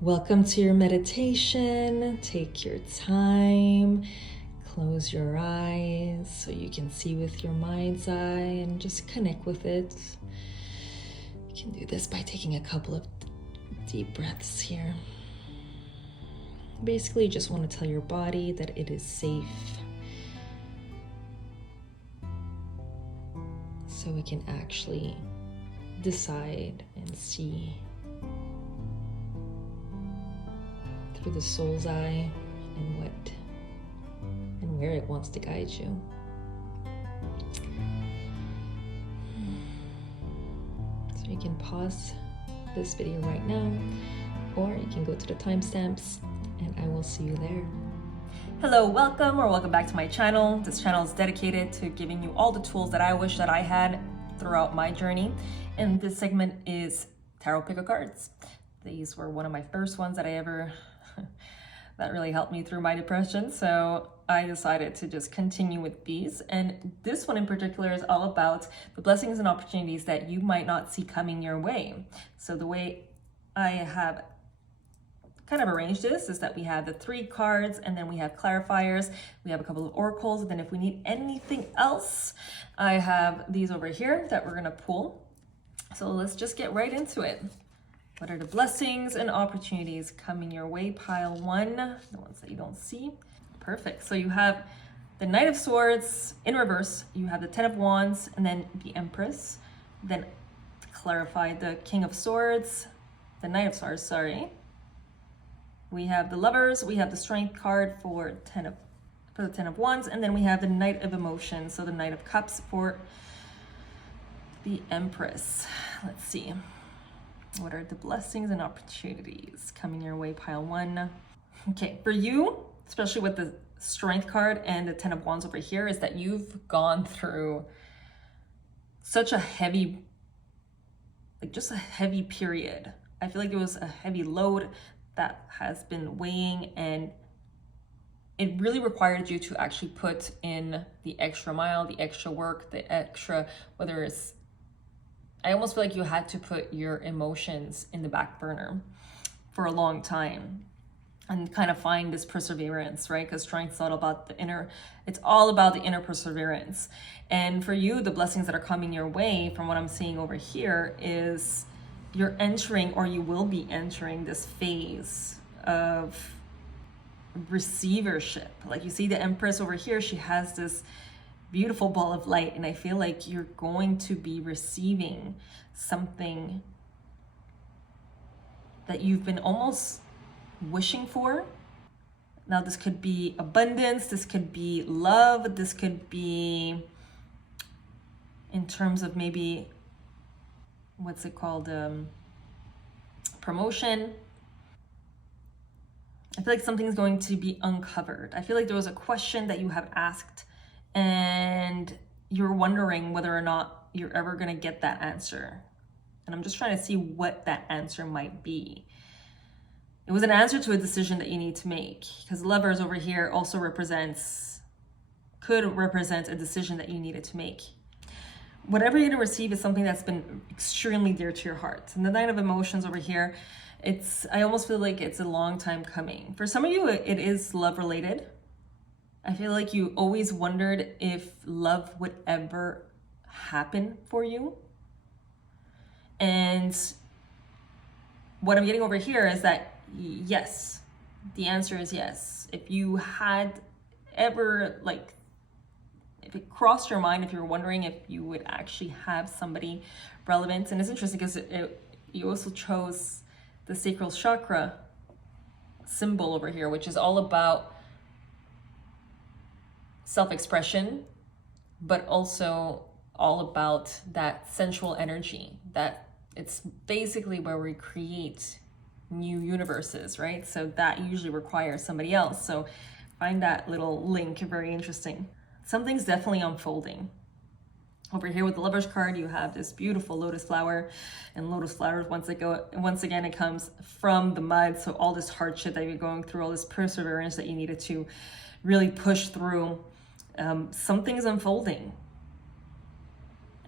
Welcome to your meditation. Take your time. Close your eyes so you can see with your mind's eye and just connect with it. You can do this by taking a couple of deep breaths here. Basically, you just want to tell your body that it is safe, so we can actually decide and see through the soul's eye and where it wants to guide you. So you can pause this video right now, or you can go to the timestamps and I will see you there. Hello, welcome back to my channel. This channel is dedicated to giving you all the tools that I wish that I had throughout my journey. And this segment is tarot pick of cards. These were one of my first ones that I ever that really helped me through my depression. So I decided to just continue with these. And this one in particular is all about the blessings and opportunities that you might not see coming your way. So the way I have kind of arranged this is that we have the 3 cards, and then we have clarifiers, we have a couple of oracles, and then if we need anything else, I have these over here that we're gonna pull. So let's just get right into it. What are the blessings and opportunities coming your way? Pile 1, the ones that you don't see. Perfect. So you have the Knight of Swords in reverse, you have the 10 of Wands, and then the Empress. Then to clarify, the King of Swords, the Knight of Swords, sorry. We have the Lovers, we have the Strength card for the 10 of Wands, and then we have the Knight of Emotions, so the Knight of Cups for the Empress. Let's see. What are the blessings and opportunities coming your way? Pile 1. Okay, for you, especially with the Strength card and the 10 of Wands over here, is that you've gone through such a heavy, just a heavy period. I feel like it was a heavy load that has been weighing, and it really required you to actually put in the extra mile, the extra work, the extra, whether it's, I almost feel like you had to put your emotions in the back burner for a long time and kind of find this perseverance, right? Because strength's all about the inner, it's all about the inner perseverance. And for you, the blessings that are coming your way, from what I'm seeing over here, is you're entering, or you will be entering, this phase of receivership. Like you see the Empress over here, she has this beautiful ball of light, and I feel like you're going to be receiving something that you've been almost wishing for. Now this could be abundance, this could be love, this could be in terms of maybe, what's it called, promotion. I feel like something's going to be uncovered. I feel like there was a question that you have asked and you're wondering whether or not you're ever going to get that answer. And I'm just trying to see what that answer might be. It was an answer to a decision that you need to make, because Lovers over here also could represent a decision that you needed to make. Whatever you're going to receive is something that's been extremely dear to your heart. And the Knight of Emotions over here, I almost feel like it's a long time coming. For some of you, it is love related. I feel like you always wondered if love would ever happen for you. And what I'm getting over here is that yes, the answer is yes. If you had ever, if it crossed your mind, if you were wondering if you would actually have somebody relevant. And it's interesting because you also chose the sacral chakra symbol over here, which is all about self-expression, but also all about that sensual energy, that it's basically where we create new universes, right? So that usually requires somebody else. So find that little link very interesting. Something's definitely unfolding. Over here with the Lovers card, you have this beautiful lotus flower, and lotus flowers, once again, it comes from the mud. So all this hardship that you're going through, all this perseverance that you needed to really push through, something's unfolding.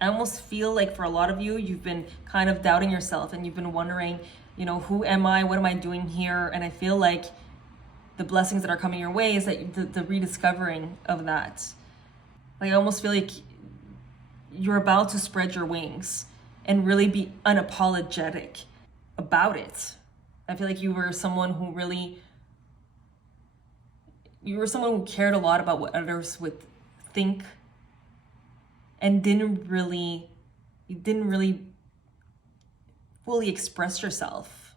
I almost feel like for a lot of you, you've been kind of doubting yourself and you've been wondering, you know, who am I? What am I doing here? And I feel like the blessings that are coming your way is that the rediscovering of that. Like I almost feel like you're about to spread your wings and really be unapologetic about it. I feel like you were someone who cared a lot about what others would think and didn't really fully express yourself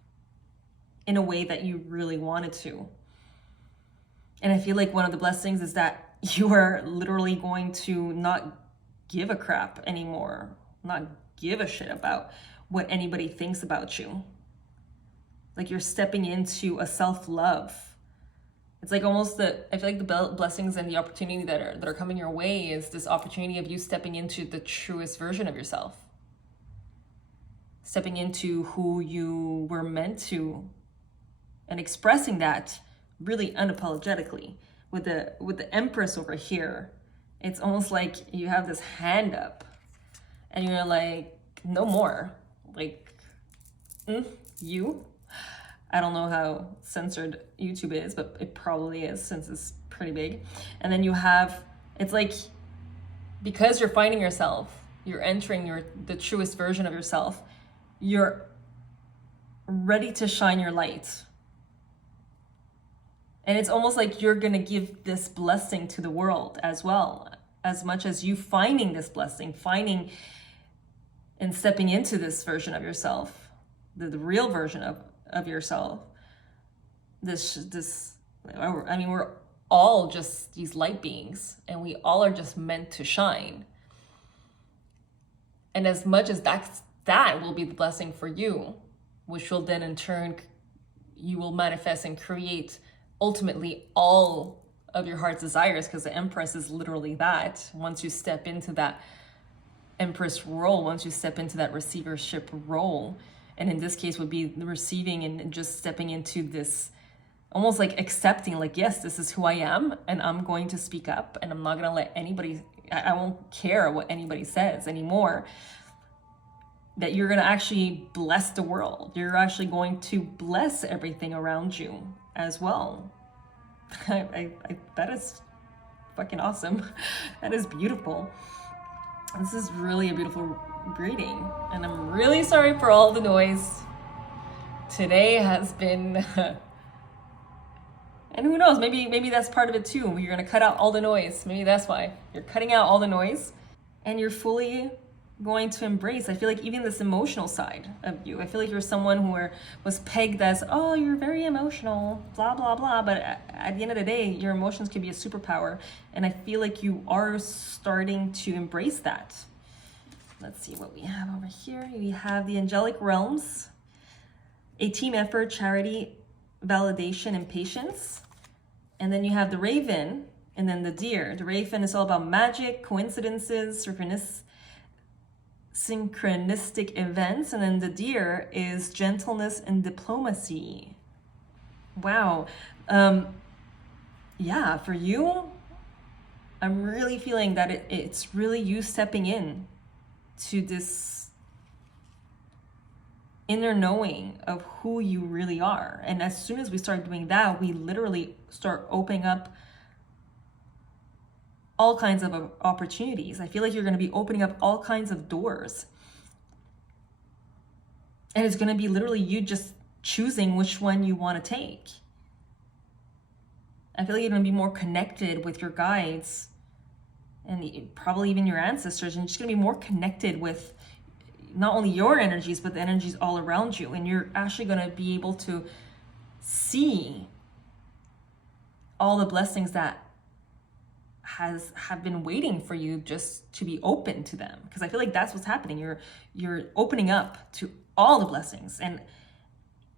in a way that you really wanted to. And I feel like one of the blessings is that you are literally going to not give a crap anymore, not give a shit about what anybody thinks about you. Like you're stepping into a self-love. It's like almost I feel like the blessings and the opportunity that are coming your way is this opportunity of you stepping into the truest version of yourself. Stepping into who you were meant to and expressing that really unapologetically. With the Empress over here, it's almost like you have this hand up and you're like, no more. Like, you? I don't know how censored YouTube is, but it probably is since it's pretty big. And then you have, it's like, because you're finding yourself, you're entering the truest version of yourself, you're ready to shine your light. And it's almost like you're going to give this blessing to the world as well, as much as you finding this blessing, finding and stepping into this version of yourself, the real version of yourself. I mean, we're all just these light beings and we all are just meant to shine. And as much as that will be the blessing for you, which will then in turn, you will manifest and create ultimately all of your heart's desires, because the Empress is literally that. Once you step into that Empress role, once you step into that receivership role, and in this case would be the receiving and just stepping into this, almost like accepting, like, yes, this is who I am and I'm going to speak up and I'm not going to let anybody, I won't care what anybody says anymore. That you're going to actually bless the world. You're actually going to bless everything around you as well. That is fucking awesome. That is beautiful. This is really a beautiful reading. And I'm really sorry for all the noise. Today has been, and who knows, maybe that's part of it too. You're going to cut out all the noise. Maybe that's why. You're cutting out all the noise and you're fully going to embrace, I feel like, even this emotional side of you. I feel like you're someone who was pegged as, oh, you're very emotional, blah, blah, blah. But at the end of the day, your emotions can be a superpower. And I feel like you are starting to embrace that. Let's see what we have over here. We have the angelic realms, a team effort, charity, validation, and patience. And then you have the raven and then the deer. The raven is all about magic, coincidences, synchronistic events, and then the deer is gentleness and diplomacy. Wow. Yeah, for you, I'm really feeling that it's really you stepping in to this inner knowing of who you really are. And as soon as we start doing that, we literally start opening up all kinds of opportunities. I feel like you're going to be opening up all kinds of doors. And it's going to be literally you just choosing which one you want to take. I feel like you're going to be more connected with your guides and probably even your ancestors, and just going to be more connected with not only your energies, but the energies all around you. And you're actually going to be able to see all the blessings that have been waiting for you just to be open to them. Because I feel like that's what's happening. You're opening up to all the blessings. And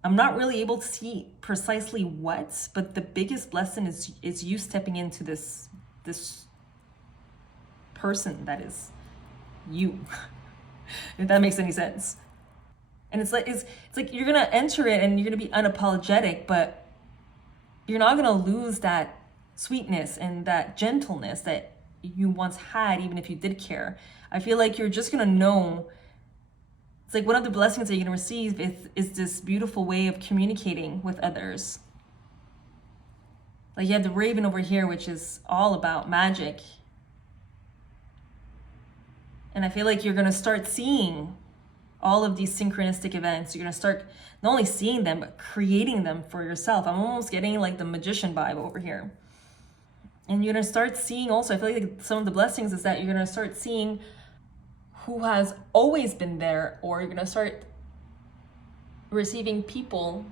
I'm not really able to see precisely what, but the biggest blessing is you stepping into this person that is you. If that makes any sense. And it's like you're gonna enter it and you're gonna be unapologetic, but you're not gonna lose that sweetness and that gentleness that you once had, even if you did care. I feel like you're just gonna know. It's like one of the blessings that you're gonna receive is this beautiful way of communicating with others. Like you have the raven over here, which is all about magic. And I feel like you're gonna start seeing all of these synchronistic events. You're gonna start not only seeing them, but creating them for yourself. I'm almost getting like the magician vibe over here. And you're gonna start seeing also, I feel like some of the blessings is that you're gonna start seeing who has always been there, or you're gonna start receiving people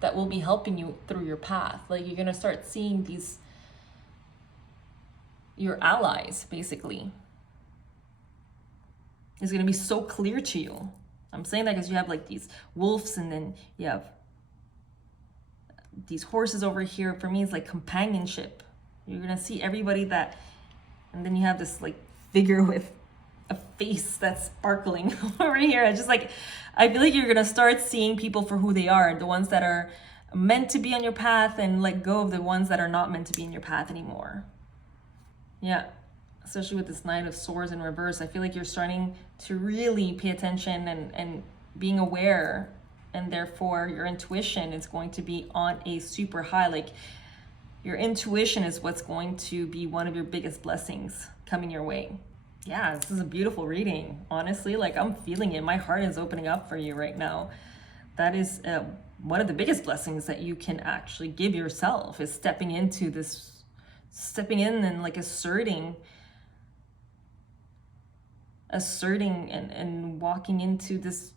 that will be helping you through your path. Like you're gonna start seeing these, your allies basically. It's gonna be so clear to you. I'm saying that because you have like these wolves, and then you have these horses over here. For me, it's like companionship. You're gonna see everybody that, and then you have this like figure with a face that's sparkling over here. It's just like, I feel like you're gonna start seeing people for who they are, the ones that are meant to be on your path, and let go of the ones that are not meant to be in your path anymore. Yeah. Especially with this Knight of Swords in reverse, I feel like you're starting to really pay attention and being aware, and therefore your intuition is going to be on a super high. Like your intuition is what's going to be one of your biggest blessings coming your way. Yeah, this is a beautiful reading. Honestly, like I'm feeling it. My heart is opening up for you right now. That is one of the biggest blessings that you can actually give yourself, is stepping in and like asserting and walking into this,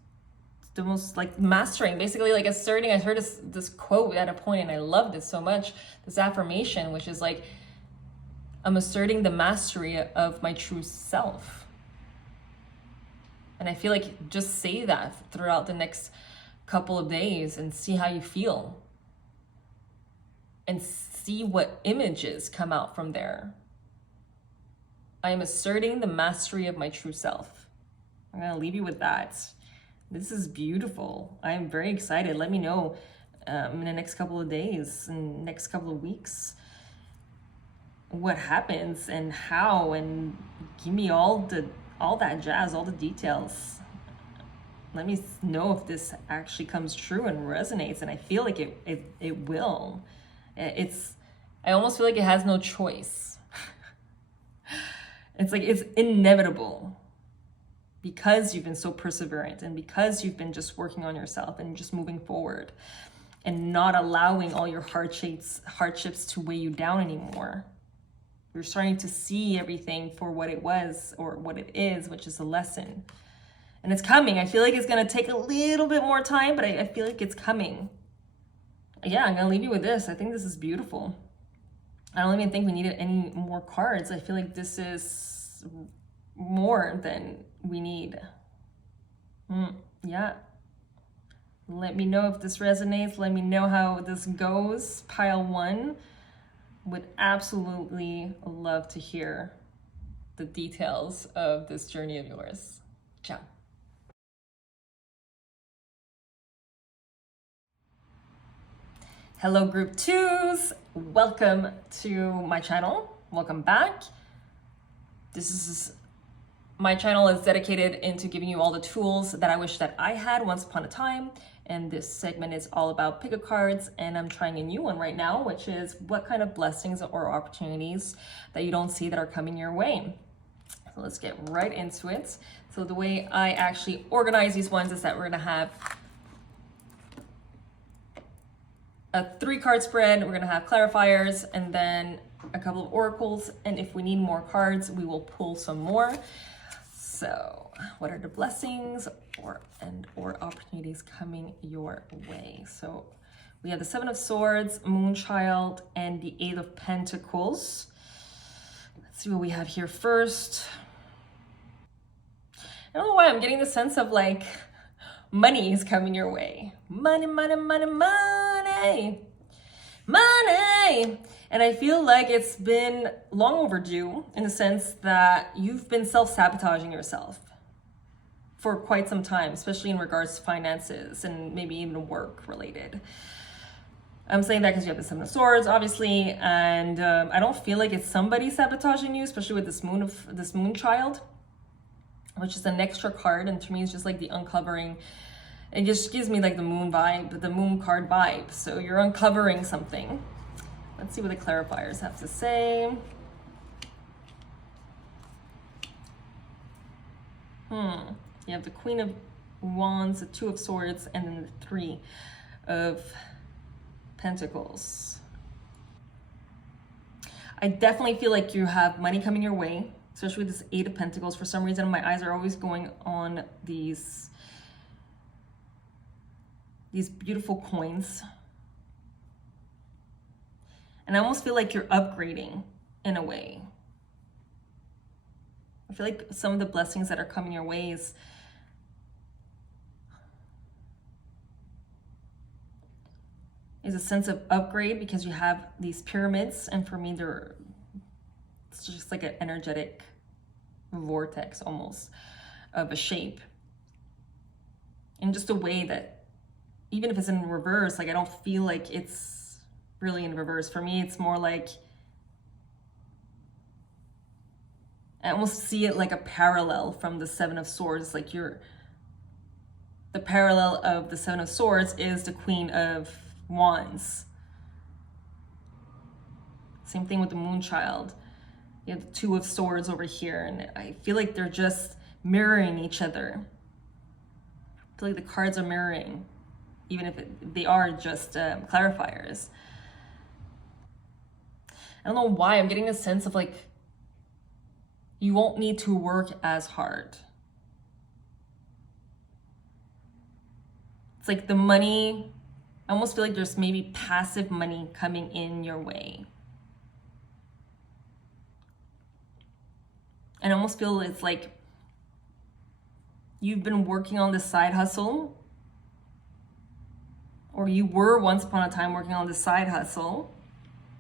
the most like mastering, basically like asserting. I heard this quote at a point, and I loved it so much, this affirmation, which is like, I'm asserting the mastery of my true self. And I feel like just say that throughout the next couple of days and see how you feel, and see what images come out from there. I am asserting the mastery of my true self. I'm gonna leave you with that. This is beautiful. I am very excited. Let me know in the next couple of days and next couple of weeks what happens and how, and give me all that jazz, all the details. Let me know if this actually comes true and resonates, and I feel like it will. I almost feel like it has no choice. It's like it's inevitable, because you've been so perseverant, and because you've been just working on yourself and just moving forward, and not allowing all your hardships to weigh you down anymore. You're starting to see everything for what it was, or what it is, which is a lesson. And it's coming. I feel like it's going to take a little bit more time, but I feel like it's coming. Yeah, I'm going to leave you with this. I think this is beautiful. I don't even think we needed any more cards. I feel like this is more than we need. Yeah. Let me know if this resonates. Let me know how this goes. Pile 1. Would absolutely love to hear the details of this journey of yours. Ciao. Hello group 2s, welcome to my channel. Welcome back. My channel is dedicated into giving you all the tools that I wish that I had once upon a time. And this segment is all about pick-a cards, and I'm trying a new one right now, which is what kind of blessings or opportunities that you don't see that are coming your way. So let's get right into it. So the way I actually organize these ones is that we're gonna have a 3-card spread. We're gonna have clarifiers and then a couple of oracles. And if we need more cards, we will pull some more. So what are the blessings or opportunities coming your way? So we have the 7 of Swords, Moonchild, and the 8 of Pentacles. Let's see what we have here first. I don't know why I'm getting the sense of like money is coming your way. Money, money, money, money, money. And I feel like it's been long overdue, in the sense that you've been self-sabotaging yourself for quite some time, especially in regards to finances and maybe even work related. I'm saying that because you have the Seven of Swords, obviously, and I don't feel like it's somebody sabotaging you, especially with this moon child, which is an extra card, and to me it's just like the uncovering. It just gives me like the moon vibe, the moon card vibe. So you're uncovering something. Let's see what the clarifiers have to say. You have the Queen of Wands, the Two of Swords, and then the Three of Pentacles. I definitely feel like you have money coming your way, especially with this Eight of Pentacles. For some reason, my eyes are always going on these beautiful coins. And I almost feel like you're upgrading in a way. I feel like some of the blessings that are coming your way is a sense of upgrade, because you have these pyramids, and for me it's just like an energetic vortex almost of a shape, in just a way that even if it's in reverse, like I don't feel like it's really in reverse. For me, it's more like I almost see it like a parallel from the Seven of Swords. Like the parallel of the Seven of Swords is the Queen of Wands. Same thing with the Moon Child. You have the Two of Swords over here, and I feel like they're just mirroring each other. I feel like the cards are mirroring, even if they are just clarifiers. I don't know why, I'm getting a sense of like you won't need to work as hard. It's like the money, I almost feel like there's maybe passive money coming in your way. And I almost feel it's like you've been working on this side hustle, or you were once upon a time working on this side hustle,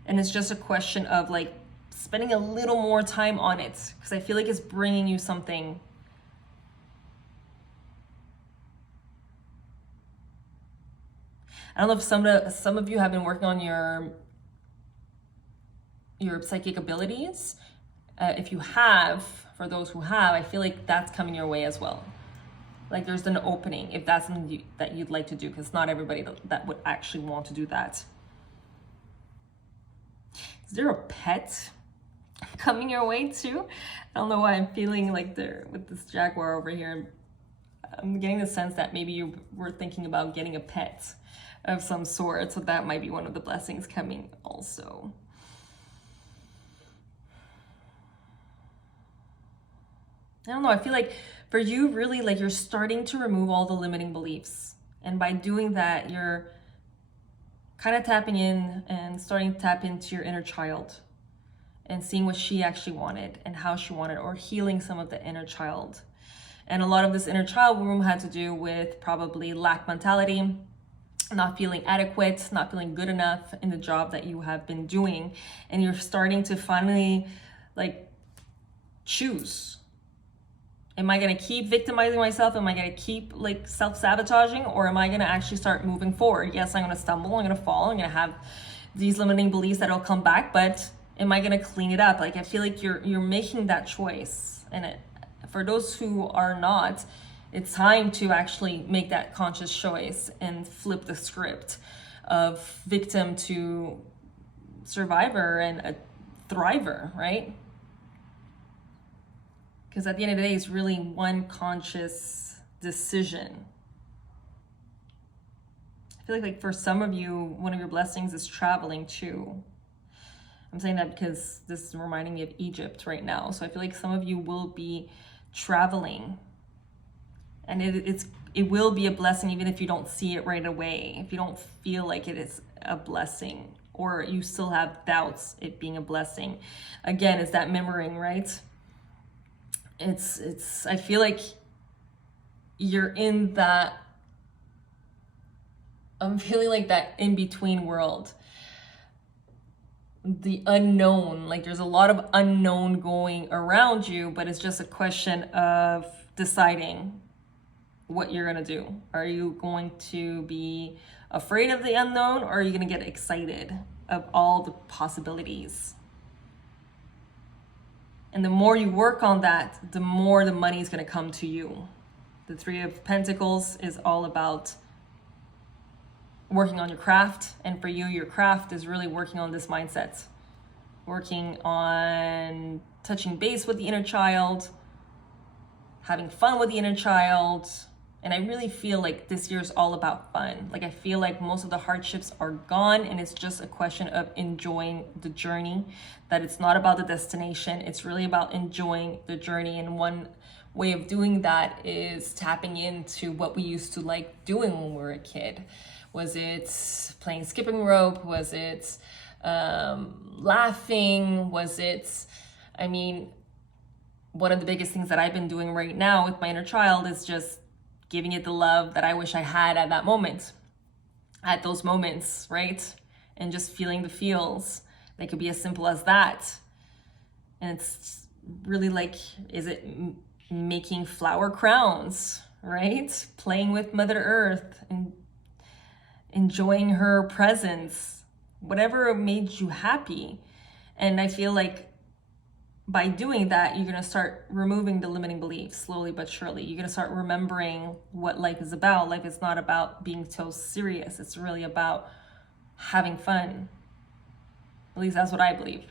and it's just a question of like spending a little more time on it, because I feel like it's bringing you something. I don't know if some of you have been working on your psychic abilities. If you have, for those who have, I feel like that's coming your way as well. Like there's an opening if that's something that you'd like to do, because not everybody that would actually want to do that. Is there a pet coming your way too? I don't know why I'm feeling like there with this jaguar over here. I'm getting the sense that maybe you were thinking about getting a pet of some sort, so that might be one of the blessings coming also. I don't know, I feel like for you, really, like you're starting to remove all the limiting beliefs. And by doing that, you're kind of tapping in and starting to tap into your inner child and seeing what she actually wanted and how she wanted, or healing some of the inner child. And a lot of this inner child room had to do with probably lack mentality, not feeling adequate, not feeling good enough in the job that you have been doing. And you're starting to finally like choose. Am I going to keep victimizing myself? Am I going to keep like self-sabotaging? Or am I going to actually start moving forward? Yes, I'm going to stumble, I'm going to fall, I'm going to have these limiting beliefs that'll come back, but am I going to clean it up? Like I feel like you're making that choice. And for those who are not, it's time to actually make that conscious choice and flip the script of victim to survivor and a thriver, right? Because at the end of the day, it's really one conscious decision. I feel like for some of you, one of your blessings is traveling too. I'm saying that because this is reminding me of Egypt right now. So I feel like some of you will be traveling. And it will be a blessing even if you don't see it right away. If you don't feel like it is a blessing, or you still have doubts it being a blessing. Again, it's that mirroring, right? It's I feel like you're in that, I'm feeling like that in-between world. The unknown, like there's a lot of unknown going around you, but it's just a question of deciding what you're gonna do. Are you going to be afraid of the unknown, or are you gonna get excited of all the possibilities? And the more you work on that, the more the money is gonna come to you. The Three of Pentacles is all about working on your craft. And for you, your craft is really working on this mindset, working on touching base with the inner child, having fun with the inner child. And I really feel like this year is all about fun. Like I feel like most of the hardships are gone and it's just a question of enjoying the journey, that it's not about the destination. It's really about enjoying the journey. And one way of doing that is tapping into what we used to like doing when we were a kid. Was it playing skipping rope? Was it laughing? Was it, I mean, one of the biggest things that I've been doing right now with my inner child is just giving it the love that I wish I had at that moment, at those moments, right? And just feeling the feels. They could be as simple as that. And it's really like, is it making flower crowns, right? Playing with Mother Earth and enjoying her presence, whatever made you happy. And I feel like by doing that, you're going to start removing the limiting beliefs slowly but surely. You're going to start remembering what life is about. Life is not about being so serious. It's really about having fun. At least that's what I believe.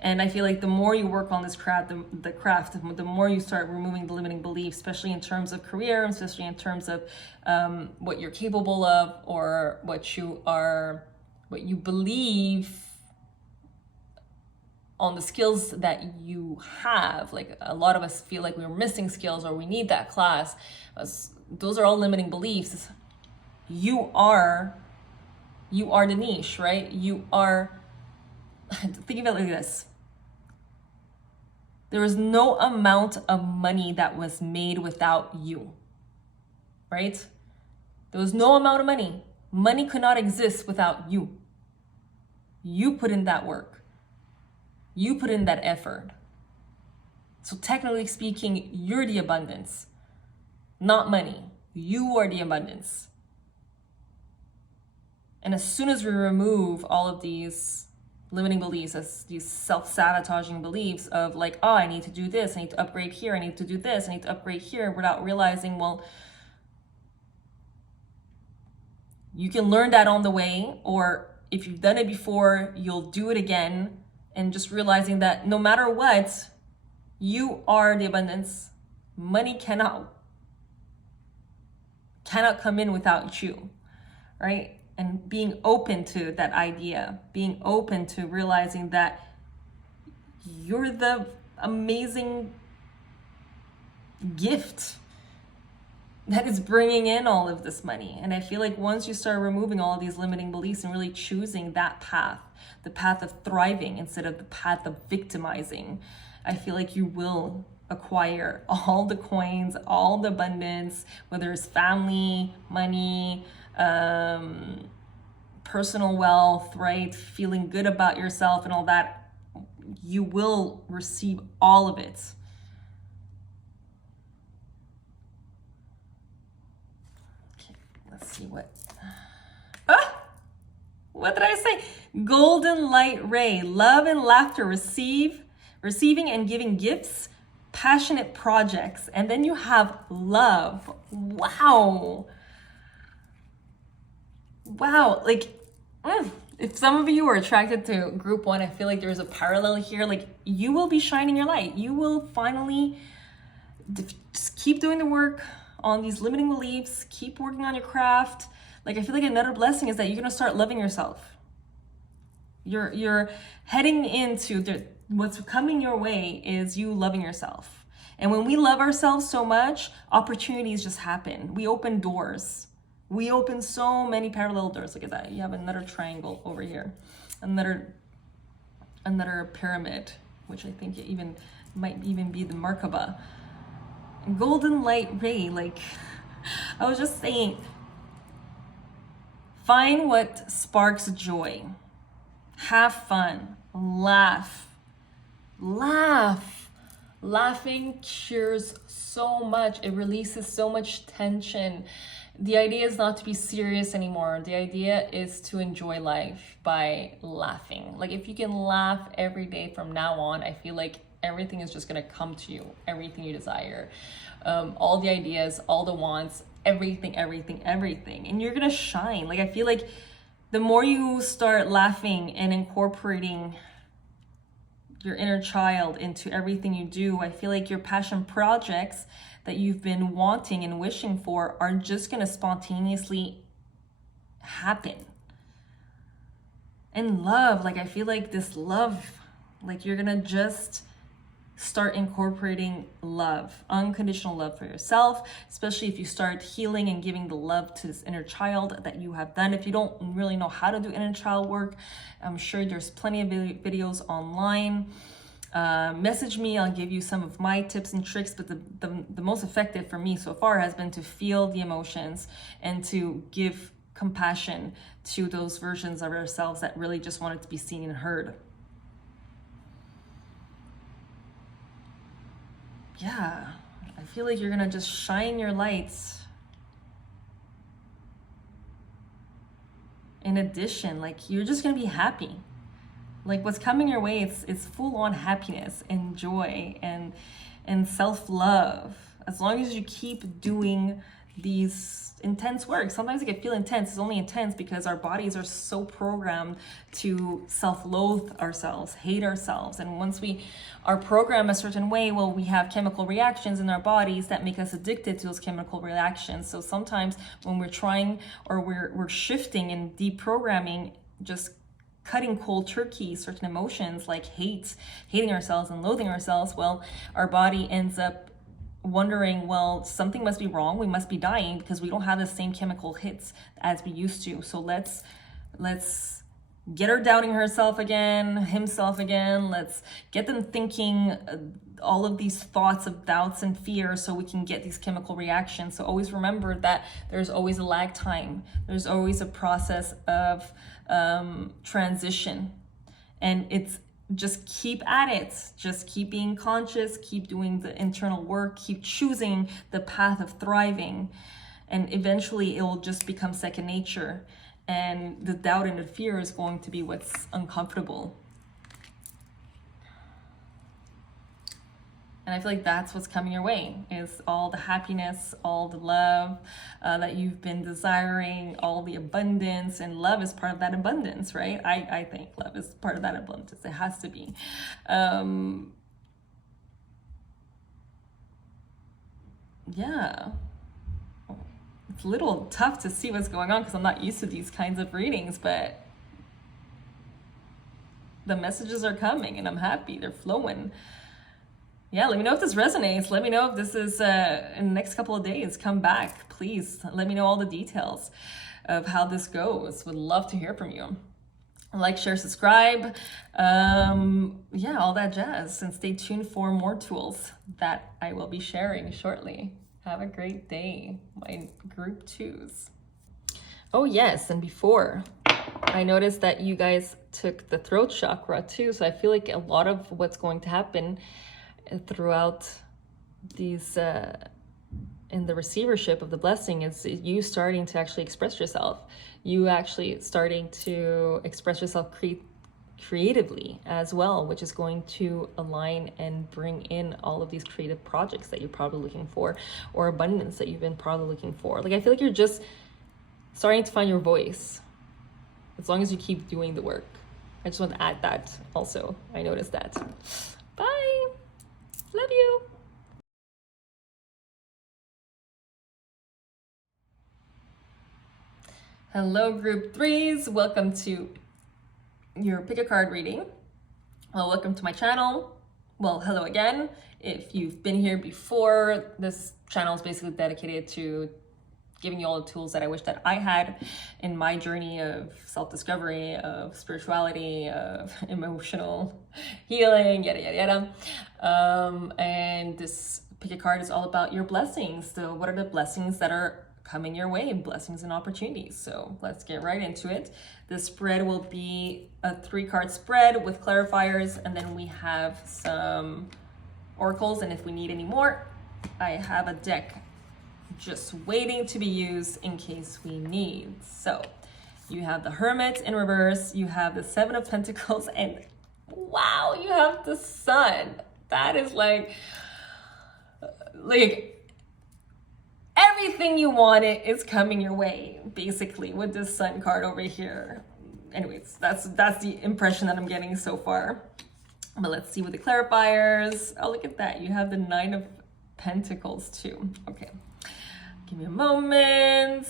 And I feel like the more you work on this craft, the more you start removing the limiting beliefs, especially in terms of career, especially in terms of what you're capable of, or what you believe on the skills that you have. Like a lot of us feel like we're missing skills or we need that class. Those are all limiting beliefs. You are the niche, right? You are, think of it like this. There is no amount of money that was made without you, right? There was no amount of money. Money could not exist without you. You put in that work. You put in that effort. So technically speaking, you're the abundance, not money. You are the abundance. And as soon as we remove all of these limiting beliefs, as these self-sabotaging beliefs of like, oh, I need to do this, I need to upgrade here, I need to do this, I need to upgrade here, without realizing, well, you can learn that on the way, or if you've done it before, you'll do it again. And just realizing that no matter what, you are the abundance. Money cannot come in without you, right? And being open to that idea, being open to realizing that you're the amazing gift that is bringing in all of this money. And I feel like once you start removing all of these limiting beliefs and really choosing that path, the path of thriving instead of the path of victimizing, I feel like you will acquire all the coins, all the abundance, whether it's family, money, personal wealth, right? Feeling good about yourself and all that. You will receive all of it. Okay, let's see what did I say? Golden light ray, love and laughter, receiving and giving gifts, passionate projects, and then you have love. Wow. Like, if some of you are attracted to group one, I feel like there's a parallel here. Like, you will be shining your light. You will finally just keep doing the work on these limiting beliefs, keep working on your craft. Like, I feel like another blessing is that you're going to start loving yourself. You're heading into what's coming your way is you loving yourself. And when we love ourselves so much, opportunities just happen. We open doors. We open so many parallel doors. Look at that. You have another triangle over here. Another pyramid, which I think might even be the Merkaba. Golden light ray, like I was just saying, find what sparks joy. Have fun. Laugh. Laughing cures so much. It releases so much tension. The idea is not to be serious anymore. The idea is to enjoy life by laughing. Like if you can laugh every day from now on, I feel like everything is just gonna come to you, everything you desire. All the ideas, all the wants, everything. And you're gonna shine. Like I feel like the more you start laughing and incorporating your inner child into everything you do, I feel like your passion projects that you've been wanting and wishing for are just gonna spontaneously happen. And love, like I feel like this love, like you're gonna just start incorporating love, unconditional love for yourself, especially if you start healing and giving the love to this inner child that you have done. If you don't really know how to do inner child work, I'm sure there's plenty of videos online. Message me, I'll give you some of my tips and tricks, but the most effective for me so far has been to feel the emotions and to give compassion to those versions of ourselves that really just wanted to be seen and heard. Yeah, I feel like you're gonna just shine your lights. In addition, like you're just gonna be happy. Like what's coming your way, it's full on happiness and joy and self-love. As long as you keep doing these intense work. Sometimes it can feel intense. It's only intense because our bodies are so programmed to self-loathe ourselves, hate ourselves. And once we are programmed a certain way, well, we have chemical reactions in our bodies that make us addicted to those chemical reactions. So sometimes when we're trying or we're shifting and deprogramming, just cutting cold turkey certain emotions like hating ourselves and loathing ourselves, well, our body ends up wondering, well, something must be wrong, we must be dying because we don't have the same chemical hits as we used to. So let's get her doubting herself again, himself again. Let's get them thinking all of these thoughts of doubts and fear so we can get these chemical reactions. So always remember that there's always a lag time. There's always a process of transition, and it's just keep at it. Just keep being conscious, keep doing the internal work, keep choosing the path of thriving, and eventually it will just become second nature. And the doubt and the fear is going to be what's uncomfortable. And I feel like that's what's coming your way, is all the happiness, all the love that you've been desiring, all the abundance. And love is part of that abundance, right? I think love is part of that abundance. It has to be. Yeah. It's a little tough to see what's going on because I'm not used to these kinds of readings, but the messages are coming and I'm happy. They're flowing. Yeah, let me know if this resonates. Let me know if this is in the next couple of days. Come back, please. Let me know all the details of how this goes. Would love to hear from you. Like, share, subscribe. Yeah, all that jazz. And stay tuned for more tools that I will be sharing shortly. Have a great day, my group twos. Oh yes, and before, I noticed that you guys took the throat chakra too. So I feel like a lot of what's going to happen throughout these in the receivership of the blessing is you starting to actually express yourself. You actually starting to express yourself creatively as well, which is going to align and bring in all of these creative projects that you're probably looking for, or abundance that you've been probably looking for. Like I feel like you're just starting to find your voice as long as you keep doing the work. I just want to add that also. I noticed that. Bye. Love you. Hello, group threes. Welcome to your pick a card reading. Well, welcome to my channel. Well, hello again. If you've been here before, this channel is basically dedicated to giving you all the tools that I wish that I had in my journey of self-discovery, of spirituality, of emotional healing, yada, yada, yada. And this pick a card is all about your blessings. So what are the blessings that are coming your way? Blessings and opportunities. So let's get right into it. The spread will be a 3-card spread with clarifiers, and then we have some oracles, and if we need any more, I have a deck just waiting to be used in case we need. So you have the Hermit in reverse, you have the Seven of Pentacles, and wow, you have the Sun. That is like everything you wanted is coming your way, basically, with this Sun card over here. Anyways, that's the impression that I'm getting so far. But let's see with the clarifiers. Oh, look at that. You have the Nine of Pentacles too. Okay. Give me a moment.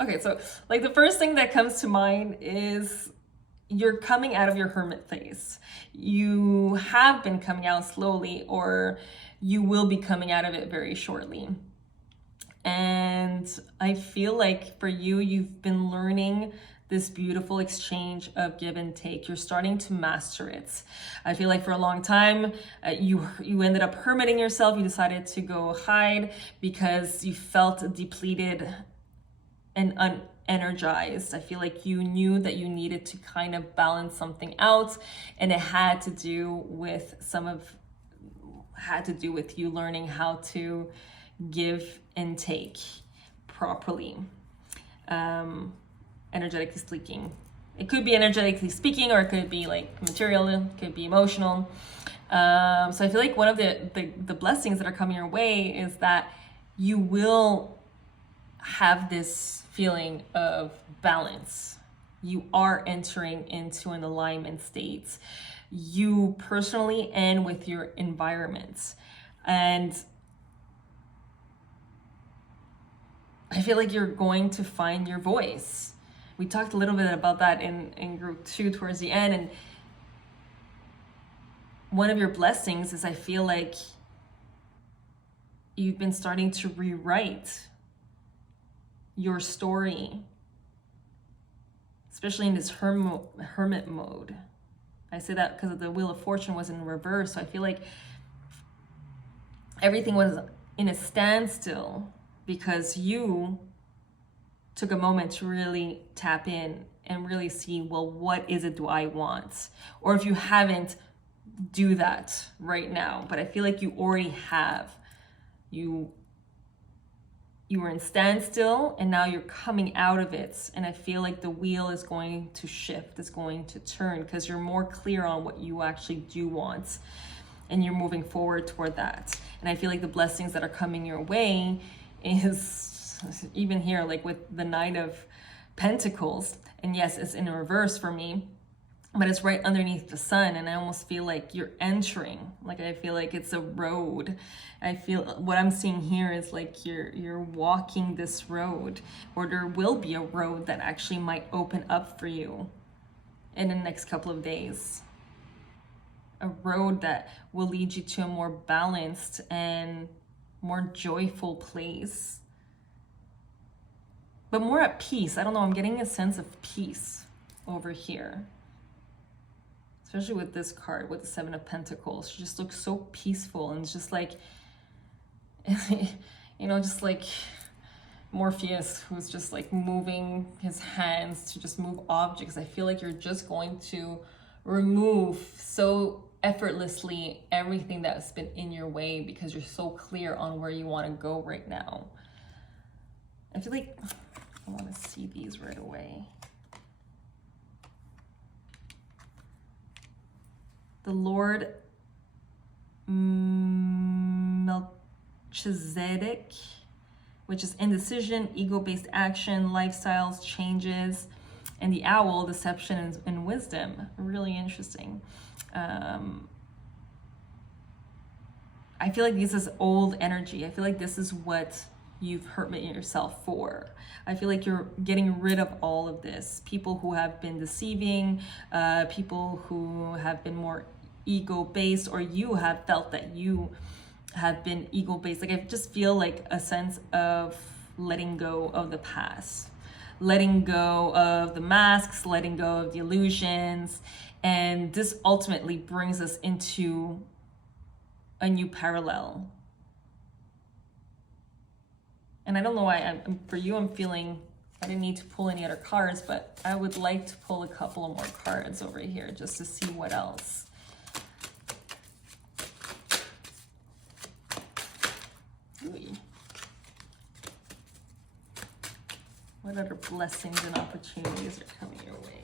Okay, so like the first thing that comes to mind is you're coming out of your hermit phase. You have been coming out slowly, or you will be coming out of it very shortly. And I feel like for you, you've been learning this beautiful exchange of give and take. You're starting to master it. I feel like for a long time, you ended up hermiting yourself. You decided to go hide because you felt depleted and unenergized. I feel like you knew that you needed to kind of balance something out, and it had to do with you learning how to give and take properly, energetically speaking. It could be energetically speaking, or it could be like material, it could be emotional. So I feel like one of the blessings that are coming your way is that you will have this feeling of balance. You are entering into an alignment state, you personally and with your environment. And I feel like you're going to find your voice. We talked a little bit about that in group 2 towards the end. And one of your blessings is I feel like you've been starting to rewrite your story, especially in this hermit mode. I say that because the Wheel of Fortune was in reverse. So I feel like everything was in a standstill because you took a moment to really tap in and really see, well, what is it do I want? Or if you haven't, do that right now. But I feel like you already have. You were in standstill and now you're coming out of it. And I feel like the wheel is going to shift, it's going to turn, because you're more clear on what you actually do want. And you're moving forward toward that. And I feel like the blessings that are coming your way is even here, like with the Nine of Pentacles. And yes, it's in reverse for me, but it's right underneath the Sun. And I almost feel like you're entering, like I feel like it's a road. I feel what I'm seeing here is like you're walking this road, or there will be a road that actually might open up for you in the next couple of days. A road that will lead you to a more balanced and more joyful place, but more at peace. I don't know, I'm getting a sense of peace over here, especially with this card, with the Seven of Pentacles. She just looks so peaceful, and it's just like, you know, just like Morpheus, who's just like moving his hands to just move objects. I feel like you're just going to remove so effortlessly everything that's been in your way because you're so clear on where you want to go right now. I feel like I want to see these right away. The Lord Melchizedek, which is indecision, ego-based action, lifestyles, changes, and the Owl, deception and wisdom. Really interesting. I feel like this is old energy. I feel like this is what you've hurt yourself for. I feel like you're getting rid of all of this. People who have been deceiving, people who have been more ego-based, or you have felt that you have been ego-based. Like I just feel like a sense of letting go of the past, letting go of the masks, letting go of the illusions. And this ultimately brings us into a new parallel. And I don't know why, for you, I'm feeling, I didn't need to pull any other cards, but I would like to pull a couple of more cards over here just to see what else. What other blessings and opportunities are coming your way?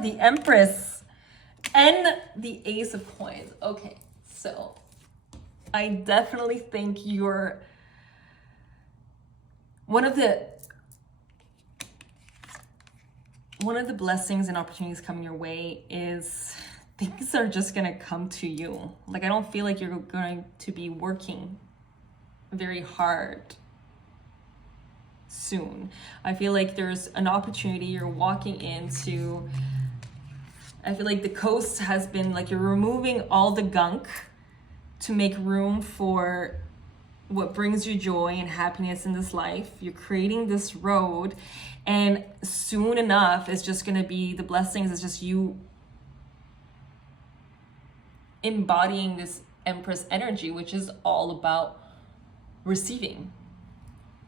The Empress and the Ace of Coins. Okay, so I definitely think you're one of the blessings and opportunities coming your way is things are just gonna come to you. Like, I don't feel like you're going to be working very hard soon. I feel like there's an opportunity you're walking into. I feel like the coast has been like, you're removing all the gunk to make room for what brings you joy and happiness in this life. You're creating this road, and soon enough it's just going to be the blessings. It's just you embodying this Empress energy, which is all about receiving.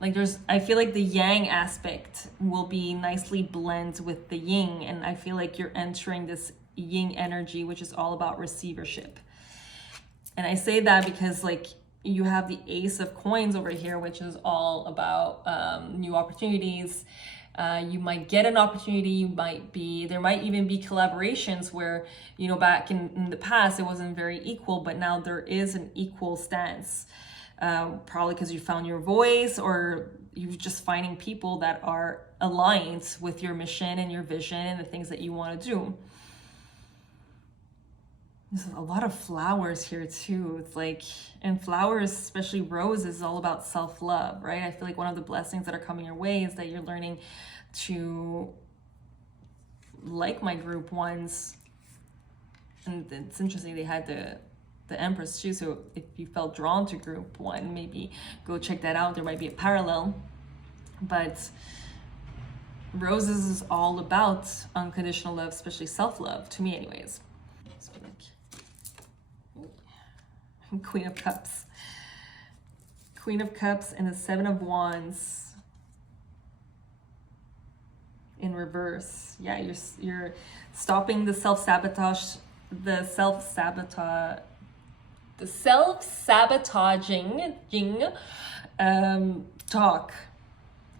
Like, I feel like the yang aspect will be nicely blend with the yin, and I feel like you're entering this yin energy, which is all about receivership. And I say that because, like, you have the Ace of Coins over here, which is all about new opportunities. You might get an opportunity. There might even be collaborations where, you know, back in the past it wasn't very equal, but now there is an equal stance. Probably because you found your voice, or you're just finding people that are aligned with your mission and your vision and the things that you want to do. There's a lot of flowers here too. It's like, and flowers, especially roses, is all about self-love, right? I feel like one of the blessings that are coming your way is that you're learning to like my group ones. And it's interesting, they had the Empress too, so if you felt drawn to group one, maybe go check that out. There might be a parallel. But roses is all about unconditional love, especially self-love, to me anyways. So like, Queen of Cups and the Seven of Wands in reverse. Yeah, you're stopping the self-sabotaging talk,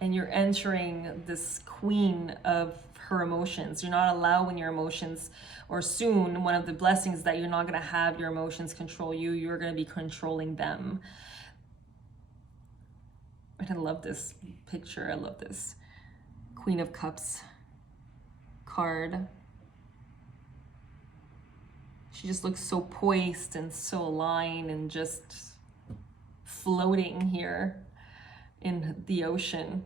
and you're entering this queen of her emotions. You're not allowing your emotions, or soon one of the blessings that you're not going to have your emotions control you. You're going to be controlling them. And I love this picture. I love this Queen of Cups card. She just looks so poised and so aligned and just floating here in the ocean.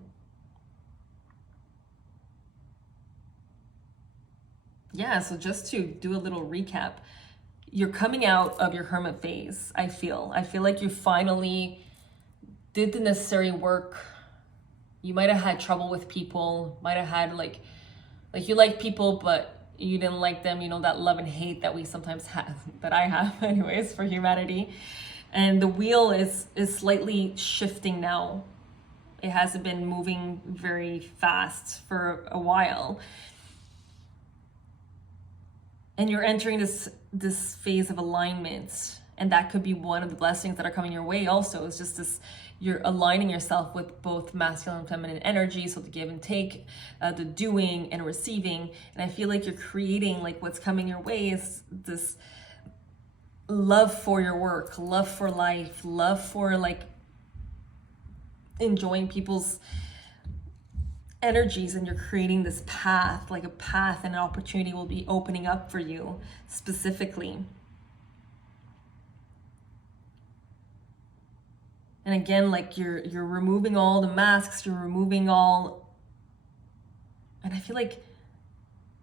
Yeah, so just to do a little recap, you're coming out of your hermit phase, I feel like you finally did the necessary work. You might have had trouble with people, might have had like you like people, but you didn't like them, you know, that love and hate that we sometimes have, that I have anyways, for humanity. And the wheel is slightly shifting now. It hasn't been moving very fast for a while. And you're entering this phase of alignment. And that could be one of the blessings that are coming your way also. It's just this, you're aligning yourself with both masculine and feminine energy. So the give and take, the doing and receiving. And I feel like you're creating, like, what's coming your way is this love for your work, love for life, love for, like, enjoying people's energies. And you're creating this path, like a path, and an opportunity will be opening up for you specifically. And again, like, you're removing all the masks, you're removing all, and I feel like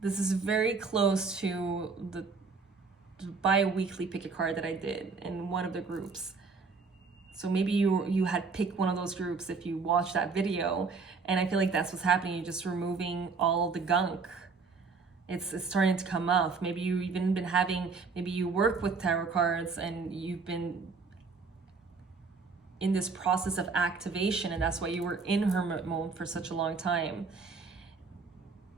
this is very close to the bi-weekly pick a card that I did in one of the groups. So maybe you had picked one of those groups if you watched that video, and I feel like that's what's happening. You're just removing all the gunk. It's starting to come off. Maybe you even been having, maybe you work with tarot cards and you've been in this process of activation, and that's why you were in hermit mode for such a long time.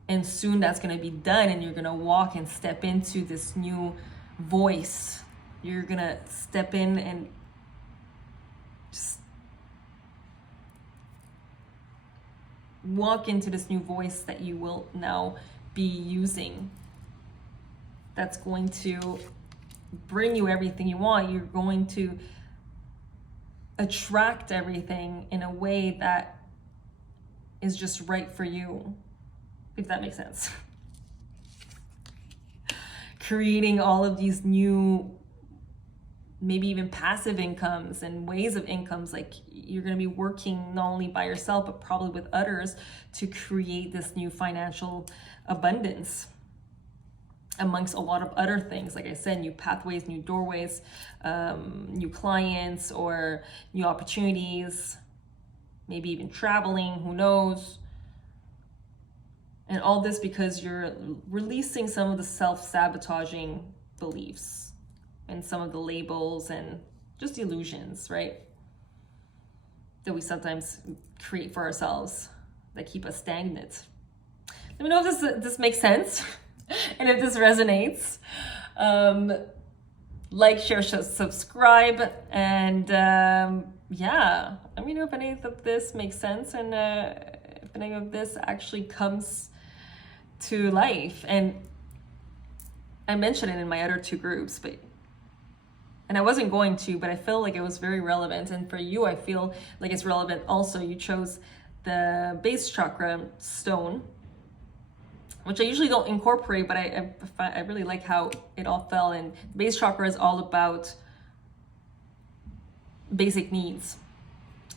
And soon that's going to be done, and you're going to walk and step into this new voice. You're going to step in and just walk into this new voice that you will now be using. That's going to bring you everything you want. You're going to attract everything in a way that is just right for you, if that makes sense. Creating all of these new, maybe even passive incomes and ways of incomes. Like, you're going to be working not only by yourself, but probably with others to create this new financial abundance amongst a lot of other things. Like I said, new pathways, new doorways, new clients or new opportunities, maybe even traveling, who knows? And all this because you're releasing some of the self-sabotaging beliefs and some of the labels and just illusions, right? That we sometimes create for ourselves that keep us stagnant. Let me know if this makes sense and if this resonates. Like, share, subscribe, and yeah, let me know if any of this makes sense and if any of this actually comes to life. And I mentioned it in my other 2 groups, and I wasn't going to, but I feel like it was very relevant. And for you, I feel like it's relevant also. You chose the base chakra stone, which I usually don't incorporate, but I really like how it all fell. And the base chakra is all about basic needs.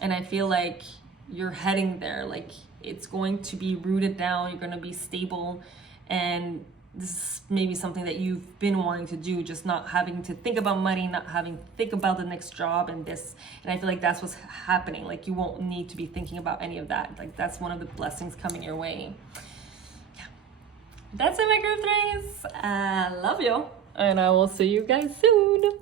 And I feel like you're heading there. Like, it's going to be rooted down. You're going to be stable. And this is maybe something that you've been wanting to do, just not having to think about money, not having to think about the next job and this. And I feel like that's what's happening. Like, you won't need to be thinking about any of that. Like, that's one of the blessings coming your way. Yeah. That's it, my group threes. I love you. And I will see you guys soon.